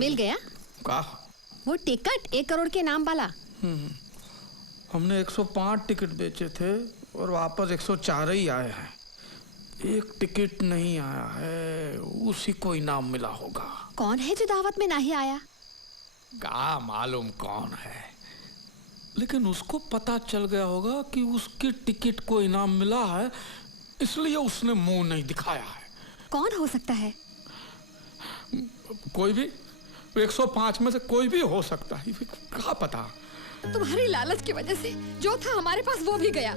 मिल गया का? वो टिकट 1 करोड़ के नाम वाला। हमने 105 टिकट बेचे थे और वापस 104 ही आए हैं। एक टिकट नहीं आया है, उसी को इनाम मिला होगा। कौन है जो दावत में नहीं आया? का मालूम कौन है, लेकिन उसको पता चल गया होगा कि उसकी टिकट को इनाम मिला है, इसलिए उसने मुंह नहीं दिखाया है। कौन हो सकता है? कोई भी, 105 में से कोई भी हो सकता है, क्या पता। तुम्हारी लालच की वजह से जो था हमारे पास वो भी गया।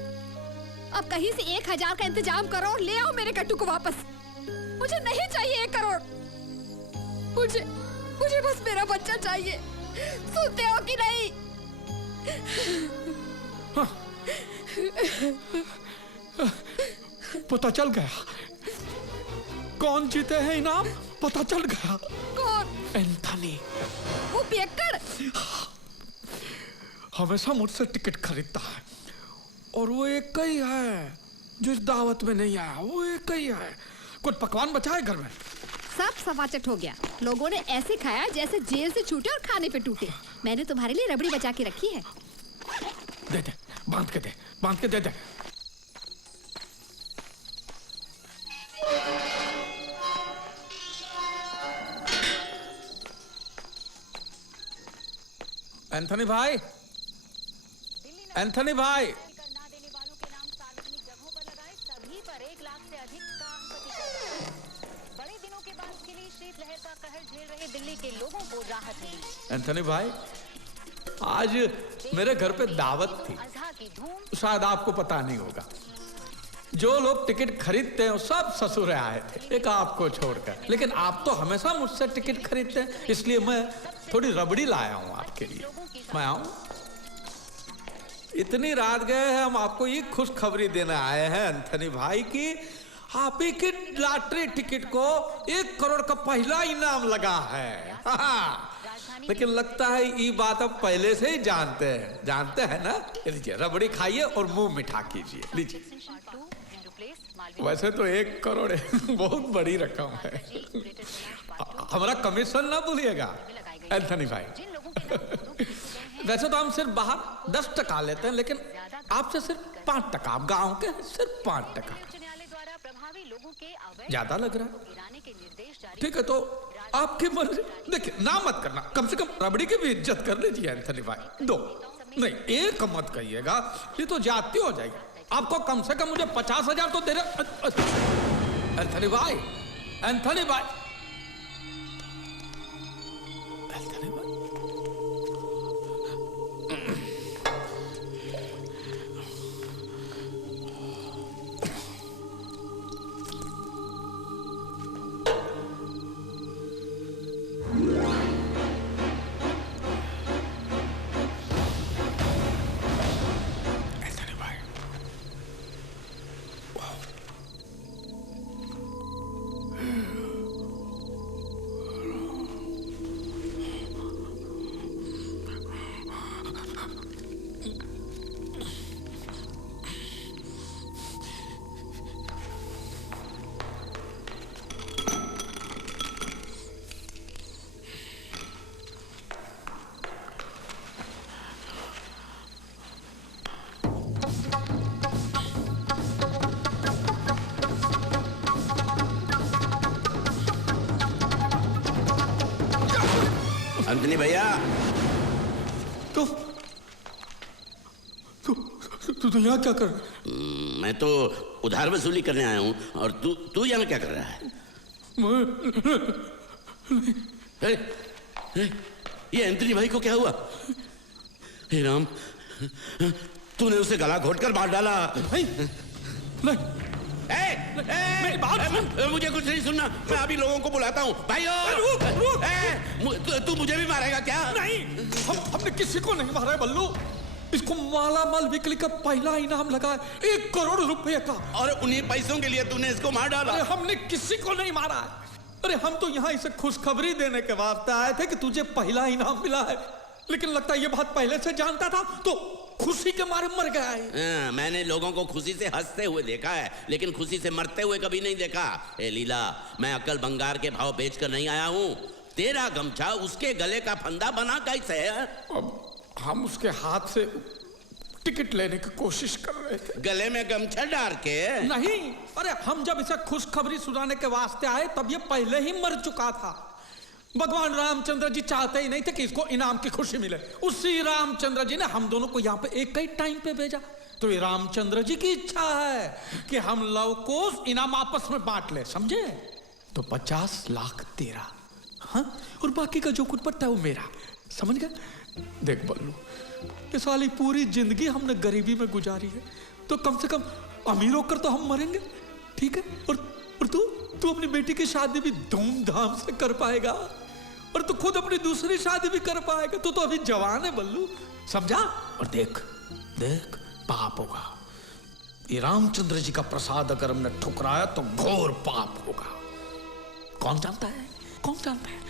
अब कहीं से 1000 का इंतजाम करो और ले आओ मेरे कट्टू को वापस। मुझे नहीं चाहिए 1 करोड़। मुझे बस मेरा बच्चा चाहिए। सुनते हो कि नहीं? हाँ। पता चल गया कौन जीते हैं इनाम। पता चल गया। कौन? एंथनी। वो पियक्कड़ हमेशा मुझसे टिकट खरीदता है और वो एक ही है जो इस दावत में नहीं आया। वो एक ही है। कुछ पकवान बचा है घर में? सब सवाचट हो गया। लोगों ने ऐसे खाया जैसे जेल से छूटे और खाने पे टूटे। मैंने तुम्हारे लिए रबड़ी बचा के रखी है। दे दे, बांध के दे दे। एंथनी भाई, एंथनी भाई, ना देने वालों के नाम सार्वजनिक जगहों पर लगाए, सभी पर 1 लाख से अधिक का अंपति। बड़े दिनों के बाद खिली शीतलहर का कहर झेल रहे दिल्ली के लोगों को राहत मिली। एंथनी भाई, आज मेरे घर पे दावत थी। अज़हा की धूम। शायद आपको पता नहीं होगा। जो लोग टिकट खरीदते हैं सब ससुर आए थे, एक आपको छोड़कर। लेकिन आप तो हमेशा मुझसे टिकट खरीदते हैं, इसलिए मैं थोड़ी रबड़ी लाया हूं आपके लिए। मैं आऊं? इतनी रात गए हैं, हम आपको ये खुशखबरी देने आए हैं एंथनी भाई की आप ही की लॉटरी टिकट को 1 करोड़ का पहला इनाम लगा है। लेकिन लगता है ये बात आप पहले से ही जानते हैं ना। लीजिए रबड़ी खाइए और मुंह मिठा कीजिए। लीजिए। वैसे तो 1 करोड़ बहुत बड़ी रकम है। हमारा कमीशन ना भूलिएगा एंथनी भाई। वैसे तो हम सिर्फ बाहर 10 टका लेते हैं, लेकिन आपसे सिर्फ 5 टका। आप गाँव के सिर्फ 5 टका। ज्यादा लग रहा है? ठीक है, तो आपकी मर्जी। देखिए ना मत करना, कम से कम रबड़ी की भी इज्जत कर लीजिए एंथनी भाई। 2 नहीं, 1 मत कहिएगा, ये तो जाती हो जाएगी। आपको कम से कम मुझे 50,000 तो दे रहे। एंथनी भाई, एंथनी भाई, एंथनी भाई। अंजनी भैया, तू यहाँ क्या कर? मैं तो उधार वसूली करने आया हूँ। और तू यहाँ क्या कर रहा है? ये एंथनी भाई को क्या हुआ? हे राम, तूने उसे गला घोटकर मार डाला। नहीं, नहीं। मुझे कुछ नहीं सुनना, मैं अभी लोगों को बुलाता हूँ। भाइयों, तू मुझे भी मारेगा क्या? नहीं, हमने किसी को नहीं मारा है बल्लू। इसको माला माल बिकली का पहला इनाम लगा है 1 करोड़ रुपए का। और उन्हीं पैसों के लिए तूने इसको मार डाला? अरे हमने किसी को नहीं मारा है। अरे हम तो यहाँ इसे खुशखबरी देने के वास्ते आए थे कि तुझे पहला इनाम मिला है। लेकिन लगता है ये बात पहले से जानता था तो खुशी के मारे मर गया है। मैंने लोगों को खुशी से हंसते हुए देखा है, लेकिन खुशी से मरते हुए कभी नहीं देखा। ए लीला, मैं अक्ल बंगार के भाव बेचकर नहीं आया हूँ। तेरा गमछा उसके गले का फंदा बना कैसे है? अब हम उसके हाथ से टिकट लेने की कोशिश कर रहे थे। गले में गमछा डाल के? नहीं, अरे हम जब इसे खुशखबरी सुनाने के वास्ते आए तब ये पहले ही मर चुका था। भगवान रामचंद्र जी चाहते ही नहीं थे कि इसको इनाम की खुशी मिले। उसी रामचंद्र जी ने हम दोनों को यहाँ पे एक ही टाइम पे भेजा। तो ये रामचंद्र जी की इच्छा है कि हम लव को इनाम आपस में बांट ले, समझे? तो 50 लाख तेरा, हाँ, और बाकी का जो कुछ पड़ता है वो मेरा, समझ गया? देख बल्लू, ये साली पूरी जिंदगी हमने गरीबी में गुजारी है, तो कम से कम अमीर होकर तो हम मरेंगे, ठीक है? और तू अपनी बेटी की शादी भी धूमधाम से कर पाएगा, और तू खुद अपनी दूसरी शादी भी कर पाएगा। तू तो अभी जवान है बल्लू, समझा? और देख देख, पाप होगा। ये रामचंद्र जी का प्रसाद अगर हमने ठुकराया तो घोर पाप होगा। कौन जानता है, कौन जानता है?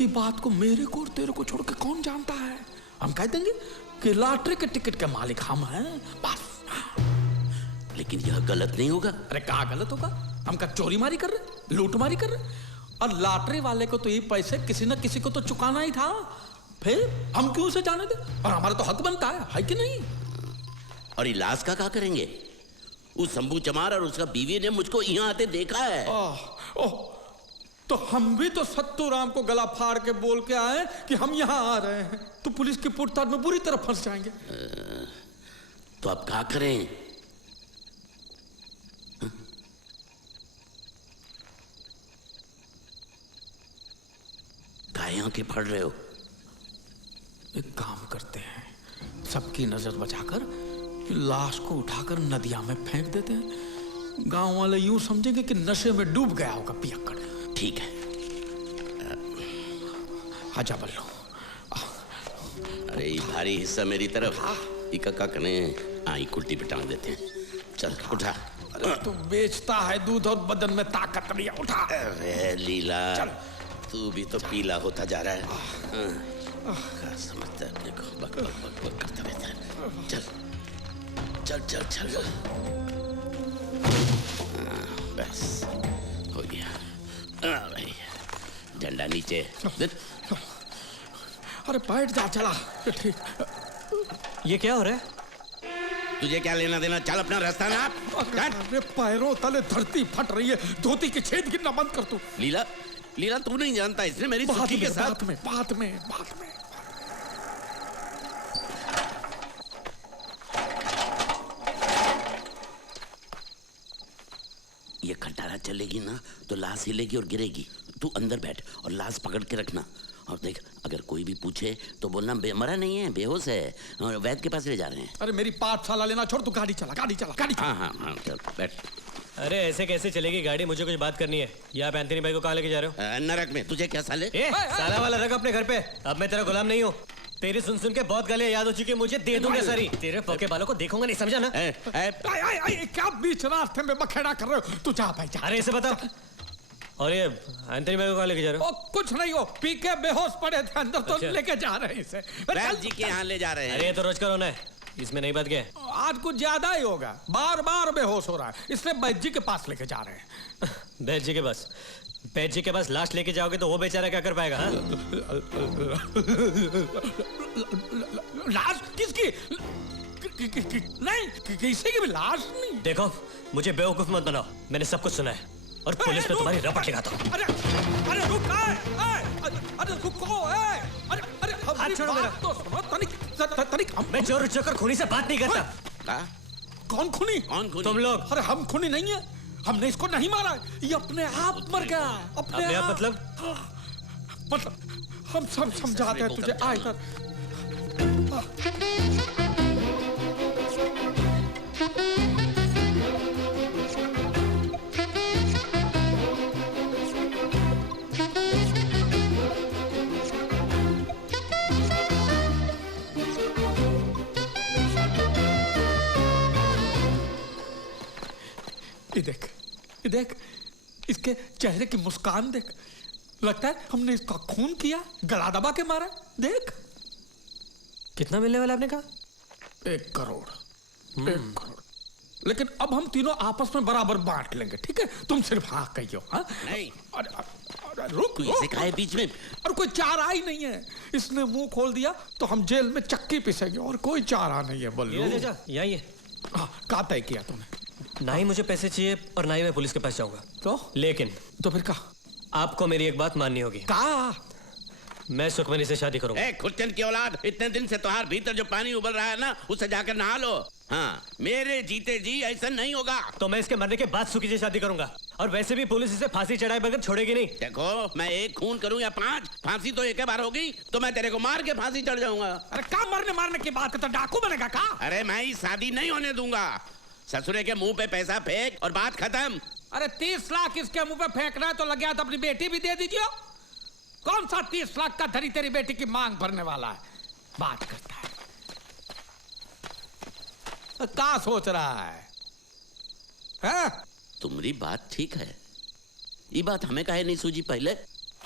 ये बात को मेरे को और तेरे को छोड़ के कौन जानता है? हम कह देंगे कि लॉटरी के टिकट के मालिक हम हैं, बस। लेकिन यह गलत नहीं होगा? अरे क्या गलत होगा? हम क्या चोरी मारी कर रहे, लूट मारी कर रहे? और लॉटरी वाले को तो ये पैसे किसी न किसी को तो चुकाना ही था, फिर हम क्यों उसे जाने दे? और हमारा तो हक बनता है कि नहीं? और इलाज का क्या करेंगे? उस शंभू चमार और उसका बीवी ने मुझको यहाँ आते देखा है। तो हम भी तो सत्तू राम को गला फाड़ के बोल के आए कि हम यहाँ आ रहे हैं, तो पुलिस की पूछताछ में बुरी तरह फंस जाएंगे। तो अब क्या करें? काहे आंखें फाड़ रहे हो? एक काम करते हैं, सबकी नजर बचाकर लाश को उठाकर नदिया में फेंक देते हैं। गांव वाले यूं समझेंगे कि नशे में डूब गया होगा पियक्कड़। ठीक है। आजा बल्लू। अरे ये भारी हिस्सा मेरी तरफ, इका कने आई उल्टी पे टांग देते हैं। चल उठा। अरे तू बेचता है दूध और बदन में ताकत नहीं है, उठा। अरे लीला, तू भी तो पीला होता जा रहा है। क्या समझता है अपने को? बक बक बक बक करता रहता है। चल चल चल चल, बस हो गया। भाई झंडा नीचे। अरे बैठ जा, चला। ठीक। ये क्या हो रहा है? तुझे क्या लेना देना? चल अपना रास्ता ना। अरे पैरों तले धरती फट रही है, धोती के छेद गिरना बंद कर तू। लीला, लीला तू नहीं जानता, इसने मेरी सुखी के साथ। बात में ये खटारा चलेगी ना तो लाश हिलेगी और गिरेगी। तू अंदर बैठ और लाश पकड़ के रखना। और देख, अगर कोई भी पूछे तो बोलना मरा नहीं है, बेहोश है, और वैद्य के पास ले जा रहे हैं। अरे मेरी पाठशाला लेना छोड़, तू गाड़ी चला, गाड़ी चला, गाड़ी चला। हाँ चल बैठ। अरे ऐसे कैसे चलेगी गाड़ी? मुझे कुछ बात करनी है। या आप एंथनी भाई को कहाँ लेके जा रहे हो? नरक में। तुझे क्या साले? साला वाला रख अपने घर पे। अब मैं तेरा गुलाम नहीं हूँ। तेरी सुन सुन के बहुत गालियां याद हो चुकी है मुझे, दे दूंगा सारी। तेरे पके बालों को देखूंगा नहीं, समझा ना? क्या बीच रास्ते में बखेड़ा कर रहे हो? तू जा भाई जा। अरे इसे बता। और ये एंथनी भाई को कहाँ लेके जा रहे हो? कुछ नहीं हो, पी के बेहोश पड़े थे अंदर, तो अच्छा। लेके जा रहे हैं इसे। वैद्य जी के यहाँ ले जा रहे हैं। अरे ये तो रोज का रोना है, इसमें नहीं बात क्या है? आज कुछ ज्यादा ही होगा, बार बार बेहोश हो रहा है, इसलिए वैद्य जी के पास लेके जा रहे हैं। वैद्य जी के पास? वैद्य जी के पास लाश लेके जाओगे तो वो बेचारा क्या कर पाएगा? हाँ? लाश किसकी? नहीं, किसी की भी लाश नहीं। देखो, मुझे बेवकूफ मत बनाओ, मैंने सब कुछ सुना है और पुलिस में तुम्हारी रपट लगाता हूँ। अरे रुक, अरे रुको, अरे हाथ छोड़ो मेरा। तो सुनो, तनिक मैं चोर चोकर खूनी से बात नहीं करता। कौन खूनी? कौन खूनी? तुम लोग। अरे हम खूनी नहीं है, हमने इसको नहीं मारा, ये अपने आप मर गया। अपने आप मतलब हम सब समझाते हैं तुझे। आ इधर। ये देख, इसके चेहरे की मुस्कान देख, लगता है हमने इसका खून किया, गला दबा के मारा। देख। कितना मिलने वाला आपने कहा? 1 करोड़। 1 करोड़ लेकिन अब हम तीनों आपस में बराबर बांट लेंगे, ठीक है? तुम सिर्फ हाँ कहियो। हाँ नहीं। अरे रुक तू इसे काहे बीच में? और कोई चारा ही नहीं है। इसने मुंह खोल दिया तो हम जेल में चक्की पीसेंगे और कोई चारा नहीं है। बल्लू यही है। हाँ, क्या तय किया तुमने? ना ही मुझे पैसे चाहिए और ना ही मैं पुलिस के पास जाऊंगा। लेकिन तो फिर क्या? आपको मेरी एक बात माननी होगी। मैं सुखमनी से शादी करूंगा। खुर्चन की औलाद, इतने दिन से तुम्हारे भीतर जो पानी उबल रहा है ना, उसे जाकर नहा लो। हाँ, मेरे जीते जी ऐसा नहीं होगा। तो मैं इसके मरने के बाद सुखी से शादी करूंगा। और वैसे भी पुलिस इसे फांसी चढ़ाए बगैर छोड़ेगी नहीं। देखो, मैं एक खून करूं या 5, फांसी तो एक बार होगी तो मैं तेरे को मार के फांसी चढ़ जाऊंगा। अरे क्या मारने की बात है? तो डाकू बनेगा का? अरे मैं ही शादी नहीं होने दूंगा। ससुरे के मुंह पे पैसा फेंक और बात खत्म। अरे 30 लाख इसके मुंह पे फेंकना है तो लग गया तो अपनी बेटी भी दे दीजिए। कौन सा 30 लाख का धरी तेरी बेटी की मांग भरने वाला है? बात करता है। क्या सोच रहा है? तुम्हारी बात ठीक है, ये बात हमें काहे नहीं सूझी पहले?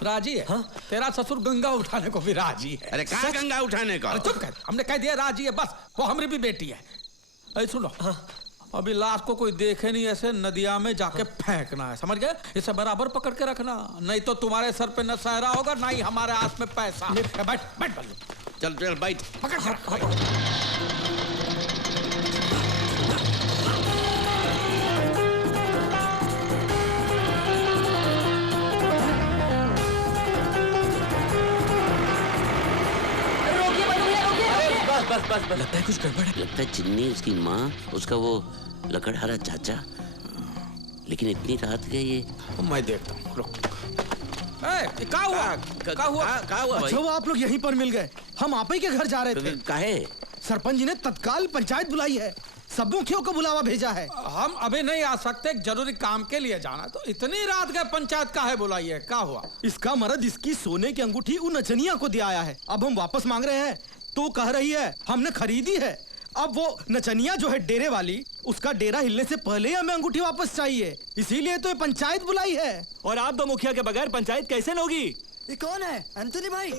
राजी है। हाँ? तेरा ससुर गंगा उठाने को भी राजी है। अरे कहाँ गंगा उठाने का? चुप कर, हमने कह दिया राजी है, बस। वो हमारी भी बेटी है। अरे सुनो, अभी लाश को कोई देखे नहीं, ऐसे नदिया में जाके फेंकना है, समझ गए? इसे बराबर पकड़ के रखना, नहीं तो तुम्हारे सर पे न सहरा होगा, ना ही हमारे हाथ में पैसा। बैठ बैठ बल्लू। चल चल बैठ। पकड़ के रख। बस लगता है कुछ गड़बड़ है। लगता है चिन्नी, उसकी माँ, उसका वो लकड़हारा चाचा। लेकिन इतनी रात के ये मैं देखता हूँ। रुक। क्या हुआ भाई? अच्छा, वो आप लोग यहीं पर मिल गए। हम आप ही के घर जा रहे थे। काहे? सरपंच जी ने तत्काल पंचायत बुलाई है, सब मुखियों को बुलावा भेजा है। हम अभी नहीं आ सकते, जरूरी काम के लिए जाना। तो इतनी रात गए पंचायत काहे बुलाई है? क्या हुआ? इसका मर्द इसकी सोने की अंगूठी उन नचनिया को दिया आया है। अब हम वापस मांग रहे हैं तो कह रही है हमने खरीदी है। अब वो नचनिया जो है डेरे वाली, उसका डेरा हिलने से पहले ही हमें अंगूठी वापस चाहिए, इसीलिए तो ये पंचायत बुलाई है। और आप दो मुखिया के बगैर पंचायत कैसे होगी? ये कौन है? एंथोनी भाई।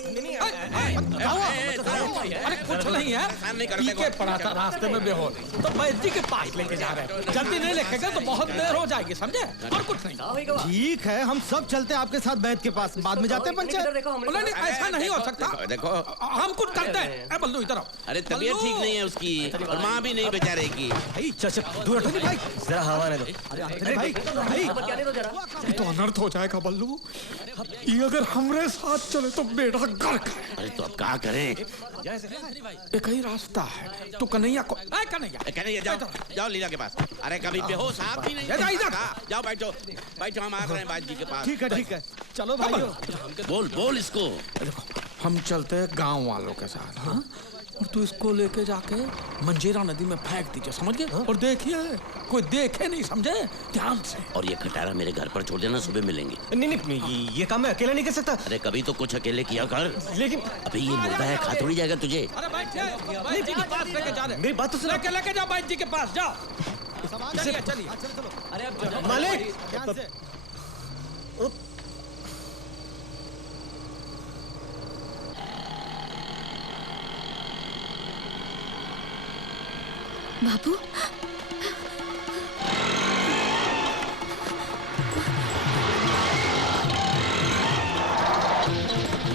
अरे कुछ नहीं है, पी के पड़ा था रास्ते में बेहोश, तो बैद्य के पास लेके जा रहे हैं। जल्दी नहीं लेके तो बहुत देर हो जाएगी, समझे? और कुछ नहीं। ठीक है, हम सब चलते हैं आपके साथ बैठ के पास, बाद में जाते हैं पंचायत। नहीं, ऐसा नहीं हो सकता। देखो, हम कुछ करते हैं। बल्लू इधर आओ। अरे तबीयत ठीक नहीं है उसकी, और माँ भी नहीं बेचारे की। दूर हटो भाई, जरा हवा ने दो। अरे भाई तो अनर्थ हो जाएगा बल्लू। ये अगर हमरे साथ चले तो बेटा गर्क है। अरे तो अब क्या करें? एक ही रास्ता है। तो कन्हैया को कन्हैया जाओ लीला के पास। अरे कभी बेहोश आप भी नहीं। जाओ बैठो, हम आ रहे हैं बाजी के पास। ठीक है, चलो भाई। बोल इसको। देखो, हम चलते हैं गांव वालों के साथ। हाँ? और तू इसको लेके जाके मंजीरा नदी में फेंक दीजिए, समझ गए? और देखिए कोई देखे नहीं, समझे? ध्यान से। और ये खटारा मेरे घर पर छोड़ देना, सुबह मिलेंगे। नहीं, ये काम मैं अकेला नहीं कर सकता। अरे कभी तो कुछ अकेले किया कर। लेकिन अभी ये मुर्दा है, खा थोड़ी जाएगा तुझे। अरे बैठ जी के पास लेके जा रहे। मेरी बात तो सुनो। लेके जाओ बैठ जी के पास, जाओ। चलिए। अरे मालिक, बाबू,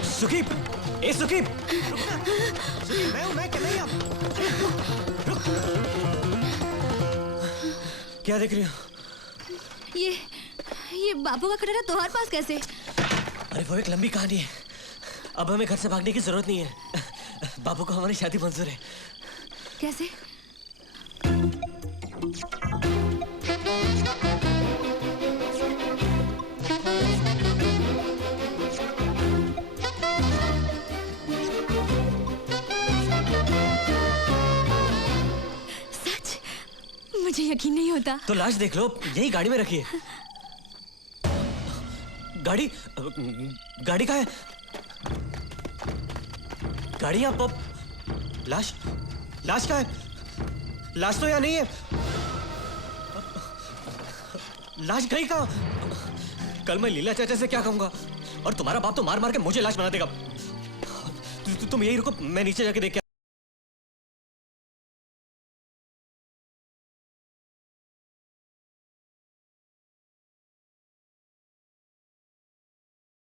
सुखी, ए सुखी, मैं कन्हैया। क्या देख रही हो? ये बाबू का कटोरा तुम्हारे पास कैसे? अरे वो एक लंबी कहानी है। अब हमें घर से भागने की जरूरत नहीं है। बाबू को हमारी शादी मंजूर है। कैसे? सच? मुझे यकीन नहीं होता। तो लाश देख लो, यही गाड़ी में रखी है। गाड़ी कहाँ है? गाड़ी यहाँ पर। लाश कहाँ है? लाश तो यहाँ नहीं है। लाश गई कहाँ? कल मैं लीला चाचा से क्या कहूंगा? और तुम्हारा बाप तो मार मार के मुझे लाश बना देगा। तुम यही रुको, मैं नीचे जाके देख के